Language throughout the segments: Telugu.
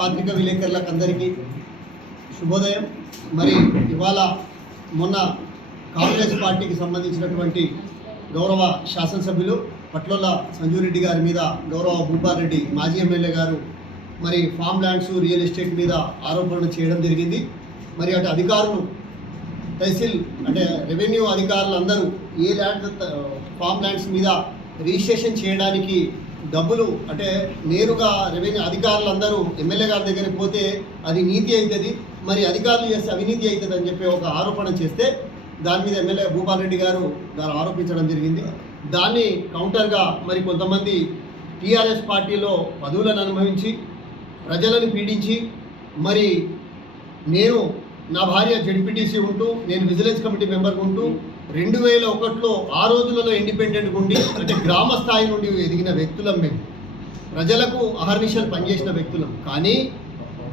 పాత్రిక విలేకరులకు అందరికీ శుభోదయం. మరి ఇవాళ మొన్న కాంగ్రెస్ పార్టీకి సంబంధించినటువంటి గౌరవ శాసనసభ్యులు పట్లొల్ల సంజీవ్ రెడ్డి గారి మీద గౌరవ భూపాల్రెడ్డి మాజీ ఎమ్మెల్యే గారు మరి ఫామ్ ల్యాండ్స్ రియల్ ఎస్టేట్ మీద ఆరోపణలు చేయడం జరిగింది. మరి అటు అధికారులు తహసీల్ అంటే రెవెన్యూ అధికారులు అందరూ ఏ ల్యాండ్ ఫామ్ ల్యాండ్స్ మీద రిజిస్ట్రేషన్ చేయడానికి డబ్బులు అంటే నేరుగా రెవెన్యూ అధికారులు అందరూ ఎమ్మెల్యే గారి దగ్గరికి పోతే అది నీతి అవుతుంది మరి అధికారులు చేస్తే అవినీతి అవుతుంది అని చెప్పి ఒక ఆరోపణ చేస్తే దాని మీద ఎమ్మెల్యే భూపాల్ రెడ్డి గారు దాన్ని ఆరోపించడం జరిగింది. దాన్ని కౌంటర్గా మరి కొంతమంది టీఆర్ఎస్ పార్టీలో పదవులను అనుభవించి ప్రజలను పీడించి మరి నేను నా భార్య జడ్పీటీసీ ఉంటూ నేను విజిలెన్స్ కమిటీ మెంబర్గా ఉంటూ రెండు వేల ఒకటిలో ఆ రోజులలో ఇండిపెండెంట్ ఉండి అంటే గ్రామ స్థాయి నుండి ఎదిగిన వ్యక్తులం మేము. ప్రజలకు అహర్నిశలు పనిచేసిన వ్యక్తులం. కానీ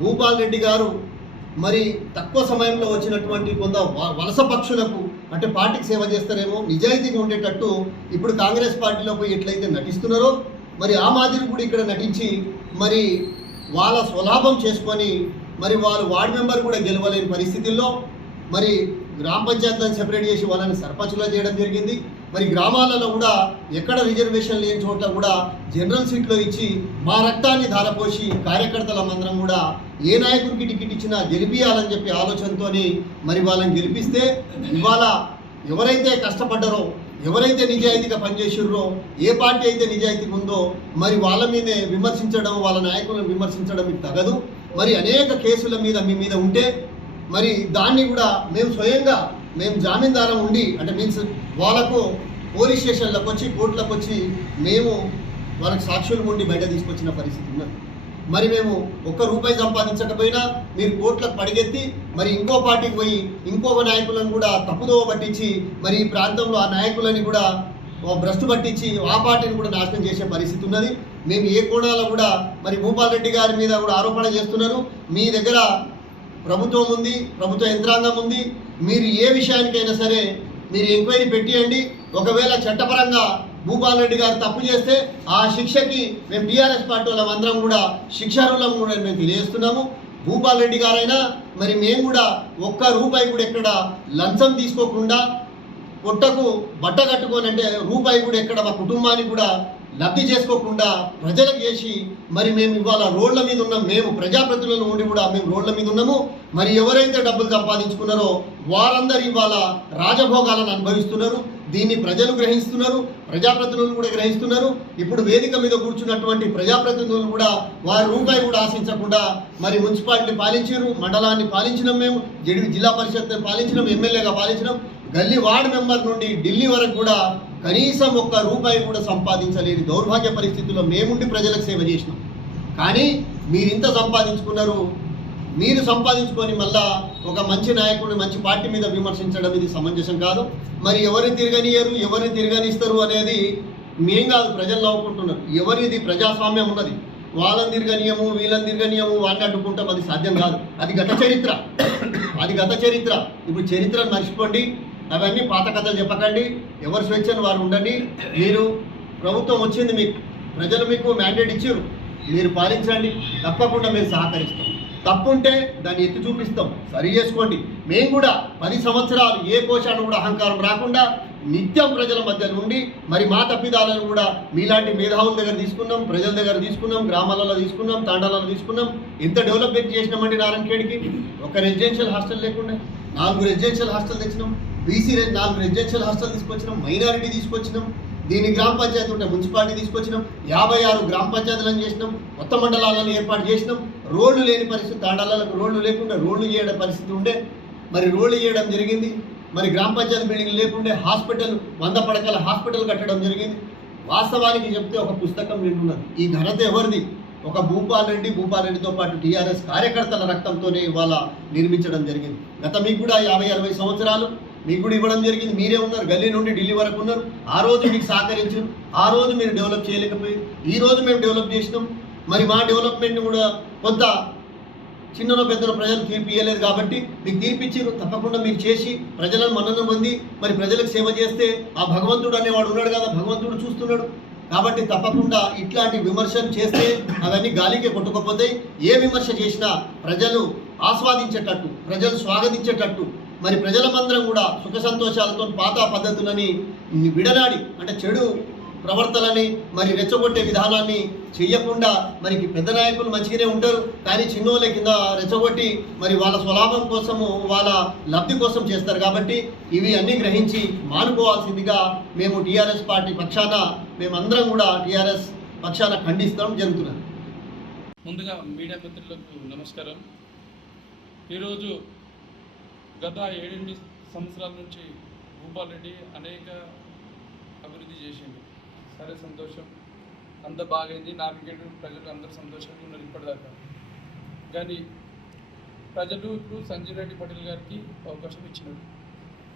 భూపాల్ రెడ్డి గారు మరి తక్కువ సమయంలో వచ్చినటువంటి కొంత వలస పక్షులకు అంటే పార్టీకి సేవ చేస్తారేమో నిజాయితీగా ఉండేటట్టు ఇప్పుడు కాంగ్రెస్ పార్టీలో పోయి ఎట్లయితే నటిస్తున్నారో మరి ఆ మాదిరి కూడా ఇక్కడ నటించి మరి వాళ్ళ స్వలాభం చేసుకొని మరి వాళ్ళు వార్డు మెంబర్ కూడా గెలవలేని పరిస్థితుల్లో మరి గ్రామ పంచాయతీలను సెపరేట్ చేసి వాళ్ళని సర్పంచులా చేయడం జరిగింది. మరి గ్రామాలలో కూడా ఎక్కడ రిజర్వేషన్ లేని చోట్ల కూడా జనరల్ సీట్లో ఇచ్చి మా రక్తాన్ని ధారపోసి కార్యకర్తల మందరం కూడా ఏ నాయకుడికి టికెట్ ఇచ్చినా గెలిపియాలని చెప్పి ఆలోచనతోని మరి వాళ్ళని గెలిపిస్తే ఇవాళ ఎవరైతే కష్టపడ్డారో ఎవరైతే నిజాయితీగా పనిచేసిర్రో ఏ పార్టీ అయితే నిజాయితీగా ఉందో మరి వాళ్ళ మీదే విమర్శించడం వాళ్ళ నాయకులను విమర్శించడం మీకు తగదు. మరి అనేక కేసుల మీద మీ మీద ఉంటే మరి దాన్ని కూడా మేము స్వయంగా మేము జామీందారం ఉండి అంటే మీన్స్ వాళ్ళకు పోలీస్ స్టేషన్లకు వచ్చి కోర్టులకు వచ్చి మేము వాళ్ళకి సాక్షులు ఉండి బయట తీసుకొచ్చిన పరిస్థితి ఉన్నది. మరి మేము ఒక్క రూపాయి సంపాదించకపోయినా మీరు కోట్లకు పడిగెత్తి మరి ఇంకో పార్టీకి పోయి ఇంకో నాయకులను కూడా తప్పుదోవ పట్టించి మరి ఈ ప్రాంతంలో ఆ నాయకులని కూడా భ్రష్టు పట్టించి ఆ పార్టీని కూడా నాశనం చేసే పరిస్థితి ఉన్నది. మేము ఏ కోణాల కూడా మరి భూపాల్ రెడ్డి గారి మీద కూడా ఆరోపణ చేస్తున్నారు. మీ దగ్గర ప్రభుత్వం ఉంది ప్రభుత్వ యంత్రాంగం ఉంది. మీరు ఏ విషయానికైనా సరే మీరు ఎంక్వైరీ పెట్టియండి. ఒకవేళ చట్టపరంగా భూపాల్ రెడ్డి గారు తప్పు చేస్తే ఆ శిక్షకి మేము టీఆర్ఎస్ పార్టీ వాళ్ళం అందరం కూడా శిక్షారులం కూడా మేము తెలియజేస్తున్నాము. భూపాల్ రెడ్డి గారైనా మరి మేము కూడా ఒక్క రూపాయి కూడా ఎక్కడ లంచం తీసుకోకుండా పొట్టకు బట్ట కట్టుకోనంటే రూపాయి కూడా ఎక్కడ మా కుటుంబానికి కూడా లబ్ధి చేసుకోకుండా ప్రజలకు చేసి మరి మేము ఇవాళ రోడ్ల మీద ఉన్నాం మేము ప్రజాప్రతినిధులు ఉండి కూడా మేము రోడ్ల మీద ఉన్నాము. మరి ఎవరైతే డబ్బులు సంపాదించుకున్నారో వారందరూ ఇవాళ రాజభోగాలను అనుభవిస్తున్నారు. దీన్ని ప్రజలు గ్రహిస్తున్నారు ప్రజాప్రతినిధులు కూడా గ్రహిస్తున్నారు. ఇప్పుడు వేదిక మీద కూర్చున్నటువంటి ప్రజాప్రతినిధులు కూడా వారి రూపాయి కూడా ఆశించకుండా మరి మున్సిపాలిటీ పాలించారు మండలాన్ని పాలించినాం మేము జడి జిల్లా పరిషత్ పాలించినాం ఎమ్మెల్యేగా పాలించినాం. గల్లీ వార్డ్ మెంబర్ నుండి ఢిల్లీ వరకు కూడా కనీసం ఒక్క రూపాయి కూడా సంపాదించలేని దౌర్భాగ్య పరిస్థితుల్లో మేముండి ప్రజలకు సేవ చేసినాం. కానీ మీరు ఇంత సంపాదించుకున్నారు మీరు సంపాదించుకొని మళ్ళా ఒక మంచి నాయకుడిని మంచి పార్టీ మీద విమర్శించడం ఇది సమంజసం కాదు. మరి ఎవరిని తిరగనియరు ఎవరిని తిరగనిస్తారు అనేది మేం కాదు ప్రజలు నవ్వుకుంటున్నారు. ఎవరిది ప్రజాస్వామ్యం ఉన్నది? వాళ్ళని తిరగనీయము వీళ్ళని తిరగనీయము వాడిని అడ్డుకుంటాం అది సాధ్యం కాదు. అది గత చరిత్ర. అది గత చరిత్ర. ఇప్పుడు చరిత్రను మర్చిపోండి. అవన్నీ పాత కథలు చెప్పకండి. ఎవరు స్వేచ్ఛను వారు ఉండండి మీరు ప్రభుత్వం వచ్చింది మీకు ప్రజలు మీకు మ్యాండేట్ ఇచ్చారు. మీరు పాలించండి. తప్పకుండా మీరు సహకరిస్తాం. తప్పుంటే దాన్ని ఎత్తి చూపిస్తాం. సరి చేసుకోండి. మేము కూడా పది సంవత్సరాలు ఏ కోశాన్ని కూడా అహంకారం రాకుండా నిత్యం ప్రజల మధ్య నుండి మరి మా తప్పిదాలను కూడా మీలాంటి మేధావుల దగ్గర తీసుకున్నాం ప్రజల దగ్గర తీసుకున్నాం గ్రామాలలో తీసుకున్నాం తాండాలలో తీసుకున్నాం. ఎంత డెవలప్మెంట్ చేసినామండి నారాయణఖేడ్కి? ఒక రెసిడెన్షియల్ హాస్టల్ లేకుండా. నాలుగు రెసిడెన్షియల్ హాస్టల్ తెచ్చినాం. బీసీ నాలుగు రెసిడెన్షియల్ హాస్టల్ తీసుకొచ్చినాం. మైనారిటీ తీసుకొచ్చినాం. దీని గ్రామ పంచాయతీ ఉంటే మున్సిపాలిటీ తీసుకొచ్చినాం. యాభై ఆరు గ్రామ పంచాయతీలను చేసినాం. కొత్త మండలాలను ఏర్పాటు చేసినాం. రోడ్లు లేని పరిస్థితి తాండాలకు రోడ్లు లేకుండా రోడ్లు చేయడం పరిస్థితి ఉండే. మరి రోడ్లు చేయడం జరిగింది. మరి గ్రామ పంచాయతీ బిల్డింగ్ లేకుండే హాస్పిటల్ వంద పడకల హాస్పిటల్ కట్టడం జరిగింది. వాస్తవానికి చెప్తే ఒక పుస్తకం నిండున్నది. ఈ ఘనత ఎవరిది? ఒక భూపాల్ రెడ్డి భూపాల్ రెడ్డితో పాటు టీఆర్ఎస్ కార్యకర్తల రక్తంతోనే ఇవాళ నిర్మించడం జరిగింది. గత మీకు కూడా యాభై అరవై సంవత్సరాలు మీకు కూడా ఇవ్వడం జరిగింది. మీరే ఉన్నారు గల్లీ నుండి ఢిల్లీ వరకు ఉన్నారు. ఆ రోజు మీకు సహకరించారు ఆ రోజు మీరు డెవలప్ చేయలేకపోయారు. ఈ రోజు మేము డెవలప్ చేసినాం. మరి మా డెవలప్మెంట్ కూడా కొంత చిన్నలో పెద్దలో ప్రజలు తీర్పు ఇవ్వలేదు కాబట్టి మీకు తీర్పిచ్చారు తప్పకుండా మీరు చేసి ప్రజలను మన్నన పొంది మరి ప్రజలకు సేవ చేస్తే ఆ భగవంతుడు అనేవాడు ఉన్నాడు కదా భగవంతుడు చూస్తున్నాడు. కాబట్టి తప్పకుండా ఇట్లాంటి విమర్శలు చేస్తే అవన్నీ గాలికే కొట్టుకుపోతాయి ఏ విమర్శ చేసినా ప్రజలు ఆస్వాదించేటట్టు ప్రజలు స్వాగతించేటట్టు మరి ప్రజలమందరం కూడా సుఖ సంతోషాలతో పాత పద్ధతులని విడనాడి అంటే చెడు ప్రవర్తనని మరి రెచ్చగొట్టే విధానాన్ని చెయ్యకుండా మరి పెద్ద నాయకులు మంచిగానే ఉంటారు కానీ చిన్నోళ్ళ కింద రెచ్చగొట్టి మరి వాళ్ళ స్వలాభం కోసము వాళ్ళ లబ్ధి కోసం చేస్తారు కాబట్టి ఇవి అన్నీ గ్రహించి మానుకోవాల్సిందిగా మేము టీఆర్ఎస్ పార్టీ పక్షాన మేమందరం కూడా టీఆర్ఎస్ పక్షాన ఖండిస్తాం జరుగుతున్నది. ముందుగా మీడియా మిత్రులకు నమస్కారం. ఈరోజు గత ఏడెనిమిది సంవత్సరాల నుంచి భూపాల్ రెడ్డి అనేక అభివృద్ధి చేసింది సరే సంతోషం. అంత బాగైంది. నాలుగేళ్ళు ప్రజలు అందరూ సంతోషంగా ఉన్నారు ఇప్పటిదాకా. కానీ ప్రజలు ఇప్పుడు సంజయ్ రెడ్డి పటేల్ గారికి అవకాశం ఇచ్చినారు.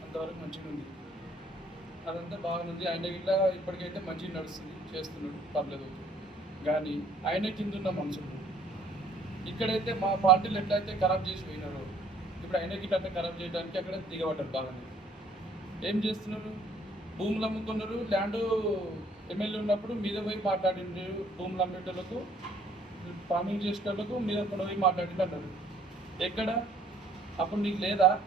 అంతవరకు మంచిగా ఉంది అదంతా బాగుంది. ఆయన ఇట్లా ఇప్పటికైతే మంచిగా నడుస్తుంది చేస్తున్నాడు పర్లేదు కానీ ఆయన కింద ఉన్న మనుషులు. ఇక్కడైతే మా పార్టీలు ఎట్లయితే ఖరాబ్ చేసి పోయినారో ఇప్పుడు ఆయనకి ఇట్లా ఖరాబ్ చేయడానికి అక్కడ దిగబడ్డారు బాగానే. ఏం చేస్తున్నారు? భూములు అమ్ముకున్నారు. ల్యాండ్ ఎమ్మెల్యే ఉన్నప్పుడు మీద పోయి మాట్లాడిండ్రు భూములు అమ్మేటోళ్ళకు ఫార్మింగ్ చేసేటోళ్ళకు మీద కూడా పోయి మాట్లాడిండు అన్నారు. ఎక్కడ? అప్పుడు నీకు లేదా?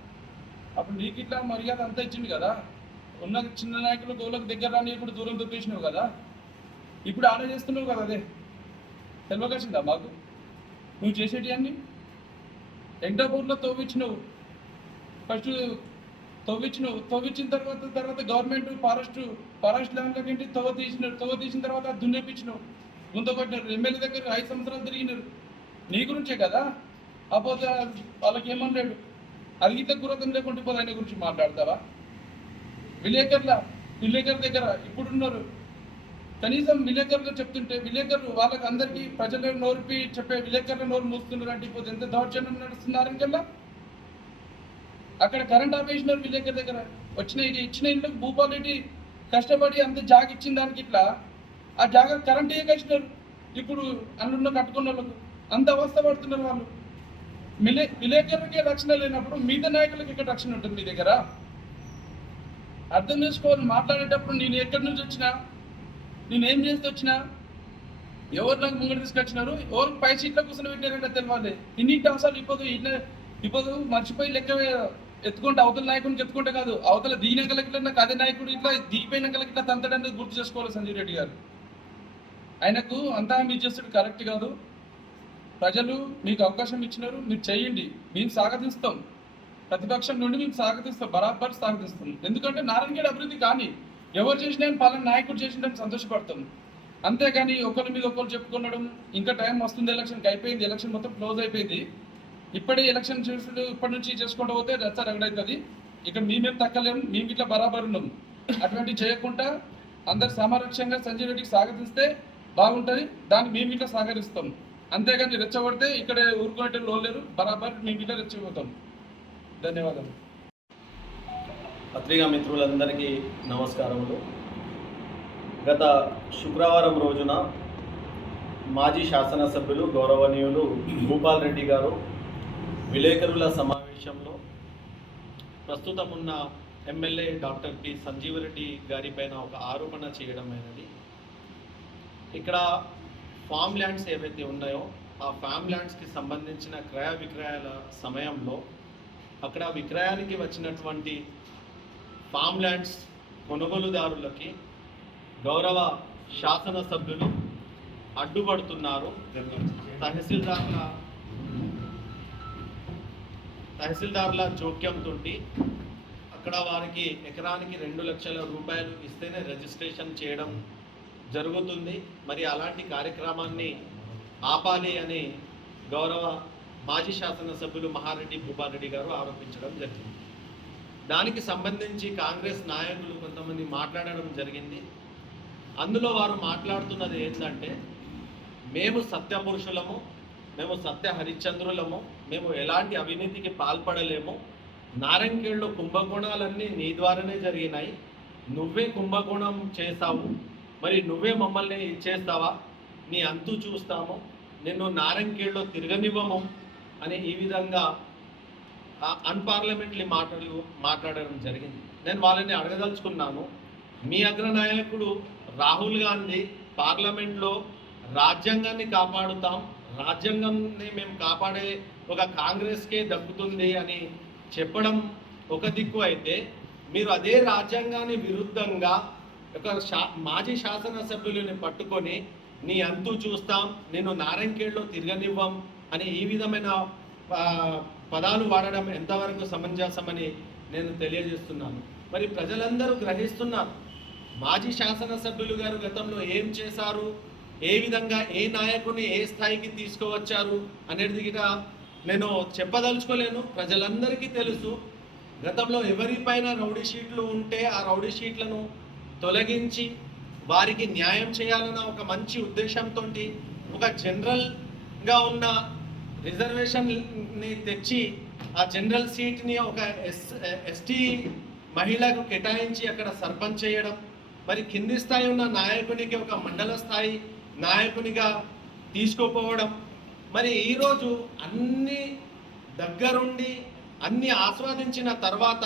అప్పుడు నీకు ఇట్లా మర్యాద అంతా ఇచ్చింది కదా? ఉన్న చిన్న నాయకులు గోలకు దగ్గర రాని ఇప్పుడు దూరం తొప్పేసినావు కదా. ఇప్పుడు ఆడ చేస్తున్నావు కదా అదే. తెలియకొచ్చిందా మాకు? నువ్వు చేసేటి అన్ని? ఎండాపూర్లో తవ్వించినావు ఫస్ట్ తవ్వించినావు తవ్వించిన తర్వాత తర్వాత గవర్నమెంట్ ఫారెస్ట్ ఫారెస్ట్ ల్యాండ్లోకి ఏంటి తవ్వ తీసినారు తవ్వ తీసిన తర్వాత దున్నేపించినావు. గుంత కొట్టినారు ఎమ్మెల్యే దగ్గర ఐదు సంవత్సరాలు తిరిగినారు. నీ గురించే కదా? అపోతే వాళ్ళకి ఏమన్నాడు అది ఇట్లా గురకం లేకుండా ఇప్పుడు ఆయన గురించి మాట్లాడతావా? విలేకరుల విలేకరు దగ్గర ఇప్పుడున్నారు. కనీసం విలేకరులు చెప్తుంటే విలేకరులు వాళ్ళకి అందరికీ ప్రజలు నోరిపి చెప్పే విలేకరుల నోరు మూస్తున్నారు అంటే ఇప్పుడు ఎంత దౌర్జన్యం నడుస్తున్నారు కల్లా అక్కడ కరెంట్ ఆపేసినారు విలేకరు దగ్గర. వచ్చిన ఇది ఇచ్చిన ఇల్లు భూపాలరెడ్డి కష్టపడి అంత జాగ ఇచ్చిన దానికి ఇట్లా ఆ జాగ కరెంట్ ఇచ్చినారు ఇప్పుడు అన్నున్న కట్టుకున్న వాళ్ళకు అంత అవస్థ పడుతున్నారు వాళ్ళు. విలే విలేకరులకే రక్షణ లేనప్పుడు మిగతా నాయకులకి ఇక్కడ రక్షణ ఉంటుంది మీ దగ్గర? అర్థం చేసుకోవాలి. మాట్లాడేటప్పుడు నేను ఎక్కడి నుంచి వచ్చినా నేను ఏం చేస్తే వచ్చినా ఎవరు నాకు ముంగడు తీసుకొచ్చినారు? ఎవరు పై సీట్లో కూర్చొని పెట్టారంటే తెలియాలి ఇన్నింటి అవసరాలు ఇప్పుడు ఇట్లా ఇప్పుడు మర్చిపోయి లెక్క ఎత్తుకుంటే అవతల నాయకుడిని ఎత్తుకుంటే కాదు అవతల దిగినాకలకి ఇట్లా నాకు అదే నాయకుడు ఇట్లా దిగిపోయిన ఇట్లా తంతడానికి గుర్తు చేసుకోవాలి సంజయ్ రెడ్డి గారు. ఆయనకు అంతా మీరు చేస్తుడు కరెక్ట్ కాదు. ప్రజలు మీకు అవకాశం ఇచ్చినారు మీరు చేయండి. మేము స్వాగతిస్తాం. ప్రతిపక్షం నుండి మేము స్వాగతిస్తాం బరాబర్ స్వాగతిస్తాం ఎందుకంటే నారాయణగేడ్ అభివృద్ధి కానీ ఎవరు చేసినా పాలన నాయకుడు చేసిందని సంతోషపడతాం. అంతేగాని ఒకరి మీద ఒకరు చెప్పుకున్నాడు ఇంకా టైం వస్తుంది ఎలక్షన్కి అయిపోయింది ఎలక్షన్ మొత్తం క్లోజ్ అయిపోయింది. ఇప్పుడే ఎలక్షన్ చేసుడు ఇప్పటి నుంచి చేసుకుంటూ పోతే రచ్చ రగడవుతుంది ఇక్కడ మేమేం తక్కలేం మేము ఇట్లా బరాబర్ ఉన్నాం. అటువంటివి చేయకుండా అందరు సమరక్షంగా సంజయ్ రెడ్డికి స్వాగతిస్తే బాగుంటుంది దాన్ని మేము ఇట్లా సహకరిస్తాం అంతేగాని రెచ్చగొడితే ఇక్కడ ఊరుకునేటోళ్ళు లేరు బరాబర్ మేము ఇట్లా రెచ్చగొడతాం. ధన్యవాదాలు పత్రికా మిత్రులందరికీ నమస్కారములు. గత శుక్రవారం రోజున మాజీ శాసనసభ్యులు గౌరవనీయులు భూపాల్ రెడ్డి గారు విలేకరుల సమావేశంలో ప్రస్తుతం ఉన్న ఎమ్మెల్యే డాక్టర్ పి సంజీవరెడ్డి గారిపైన ఒక ఆరోపణ చేయడమైనది ఇక్కడ ఫామ్ ల్యాండ్స్ ఏవైతే ఉన్నాయో ఆ ఫామ్ ల్యాండ్స్కి సంబంధించిన క్రయ విక్రయాల సమయంలో అక్కడ విక్రయానికి వచ్చినటువంటి ఫామ్ ల్యాండ్స్ కొనుగోలుదారులకి గౌరవ శాసన సభ్యులు అడ్డుపడుతున్నారు. తహసీల్దార్ల తహసీల్దార్ల జోక్యంతో అక్కడ వారికి ఎకరానికి రెండు లక్షల రూపాయలు ఇస్తేనే రిజిస్ట్రేషన్ చేయడం జరుగుతుంది. మరి అలాంటి కార్యక్రమాన్ని ఆపాలి అని గౌరవ మాజీ శాసనసభ్యులు మహారెడ్డి భూపారెడ్డి గారు ఆరోపించడం జరిగింది. దానికి సంబంధించి కాంగ్రెస్ నాయకులు కొంతమంది మాట్లాడడం జరిగింది. అందులో వారు మాట్లాడుతున్నది ఏంటంటే మేము సత్యపురుషులము మేము సత్య హరిశ్చంద్రులము మేము ఎలాంటి అవినీతికి పాల్పడలేము. నారంకేళ్ళు కుంభకోణాలన్నీ నీ ద్వారానే జరిగినాయి. నువ్వే కుంభకోణం చేస్తావు మరి నువ్వే మమ్మల్ని ఇచ్చేస్తావా? నీ అంతు చూస్తాము. నిన్ను నారంకేళ్ళు తిరగనివ్వము. అని ఈ విధంగా అన్పార్లమెంటరీ మాటలు మాట్లాడడం జరిగింది. నేను వాళ్ళని అడగదలుచుకున్నాను. మీ అగ్రనాయకుడు రాహుల్ గాంధీ పార్లమెంట్లో రాజ్యాంగాన్ని కాపాడుతాం రాజ్యాంగాన్ని మేము కాపాడే ఒక కాంగ్రెస్కే దక్కుతుంది అని చెప్పడం ఒక దిక్కు అయితే మీరు అదే రాజ్యాంగాన్ని విరుద్ధంగా ఒక శా మాజీ శాసనసభ్యులని పట్టుకొని నీ అంతు చూస్తాం నేను నారాయణఖేడ్లో తిరగనివ్వం అని ఈ విధమైన పదాలు వాడడం ఎంతవరకు సమంజసమని నేను తెలియజేస్తున్నాను. మరి ప్రజలందరూ గ్రహిస్తున్నారు మాజీ శాసనసభ్యులు గారు గతంలో ఏం చేశారు? ఏ విధంగా ఏ నాయకుని ఏ స్థాయికి తీసుకువచ్చారు? అనేది కూడా నేను చెప్పదలుచుకోలేను. ప్రజలందరికీ తెలుసు. గతంలో ఎవరిపైన రౌడీ షీట్లు ఉంటే ఆ రౌడీ షీట్లను తొలగించి వారికి న్యాయం చేయాలన్న ఒక మంచి ఉద్దేశంతో ఒక జనరల్ గా ఉన్న రిజర్వేషన్ని తెచ్చి ఆ జనరల్ సీట్ని ఒక ఎస్ ఎస్టీ మహిళకు కేటాయించి అక్కడ సర్పంచ్ చేయడం. మరి కింది స్థాయి ఉన్న నాయకునికి ఒక మండల స్థాయి నాయకునిగా తీసుకుపోవడం. మరి ఈరోజు అన్ని దగ్గరుండి అన్ని ఆస్వాదించిన తర్వాత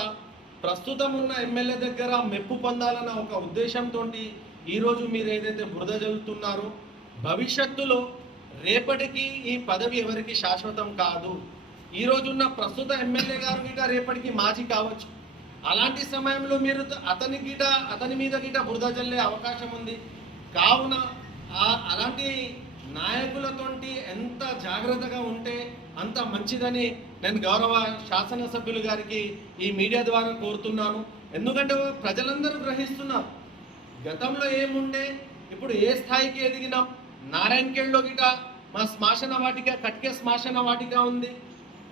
ప్రస్తుతం ఉన్న ఎమ్మెల్యే దగ్గర మెప్పు పొందాలన్న ఒక ఉద్దేశంతో ఈరోజు మీరు ఏదైతే బురద జల్లుతున్నారో భవిష్యత్తులో రేపటికి ఈ పదవి ఎవరికి శాశ్వతం కాదు. ఈ రోజున్న ప్రస్తుత ఎమ్మెల్యే గారు గిట రేపటికి మాజీ కావచ్చు. అలాంటి సమయంలో మీరు అతని గిట అతని మీద గిట బురద జల్లే అవకాశం ఉంది. కావున ఆ అలాంటి నాయకులతోటి ఎంత జాగ్రత్తగా ఉంటే అంత మంచిదని నేను గౌరవ శాసనసభ్యులు గారికి ఈ మీడియా ద్వారా కోరుతున్నాను. ఎందుకంటే ప్రజలందరూ గ్రహిస్తున్నారు. గతంలో ఏముండే ఇప్పుడు ఏ స్థాయికి ఎదిగినాం? నారాయణఖేడ్లో గిట మా శ్మశాన వాటిక కట్కే శ్మశాన వాటిక ఉంది.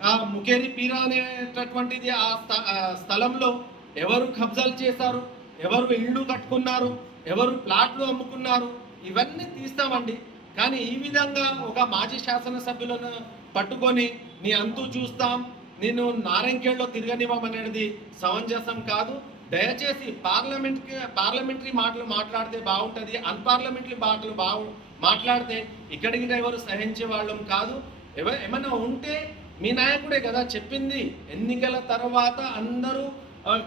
ఆ ముఖేరి పీరా అనేటటువంటిది ఆ స్థ- ఆ స్థలంలో ఎవరు కబ్జాలు చేశారు ఎవరు ఇళ్ళు కట్టుకున్నారు ఎవరు ప్లాట్లు అమ్ముకున్నారు ఇవన్నీ తీస్తామండి. కానీ ఈ విధంగా ఒక మాజీ శాసనసభ్యులను పట్టుకొని నీ అంతు చూస్తాం నేను నారాయణఖేడ్లో తిరగనివ్వమనేది సమంజసం కాదు. దయచేసి పార్లమెంట్ పార్లమెంటరీ మాటలు మాట్లాడితే బాగుంటుంది. అన్పార్లమెంటరీ మాటలు బాగు మాట్లాడితే ఇక్కడికి ఎవరు సహించే వాళ్ళం కాదు. ఎవ ఏమైనా ఉంటే మీ నాయకుడే కదా చెప్పింది. ఎన్నికల తర్వాత అందరూ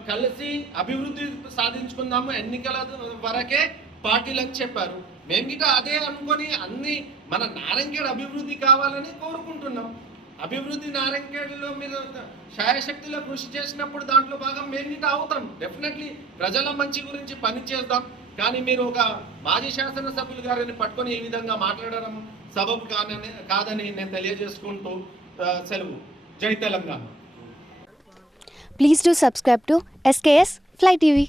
కలిసి అభివృద్ధి సాధించుకుందాము ఎన్నికల వరకే పార్టీలకు చెప్పారు. మేము ఇక అదే అనుకొని అన్ని మన నారాయణఖేడ్ అభివృద్ధి కావాలని కోరుకుంటున్నాం. అభివృద్ధి నారాయణఖేడ్లో మీరు శాయశక్తిలో కృషి చేసినప్పుడు దాంట్లో భాగం మేము అవుతాం. డెఫినెట్లీ ప్రజల మంచి గురించి పని చేద్దాం. కానీ మీరు ఒక మాజీ శాసనసభ్యులు గారిని పట్టుకొని ఈ విధంగా మాట్లాడడం సబబు కాదని కాదని నేను తెలియజేసుకుంటూ సెలవు. జై Telangana. Please do subscribe to SKS fly TV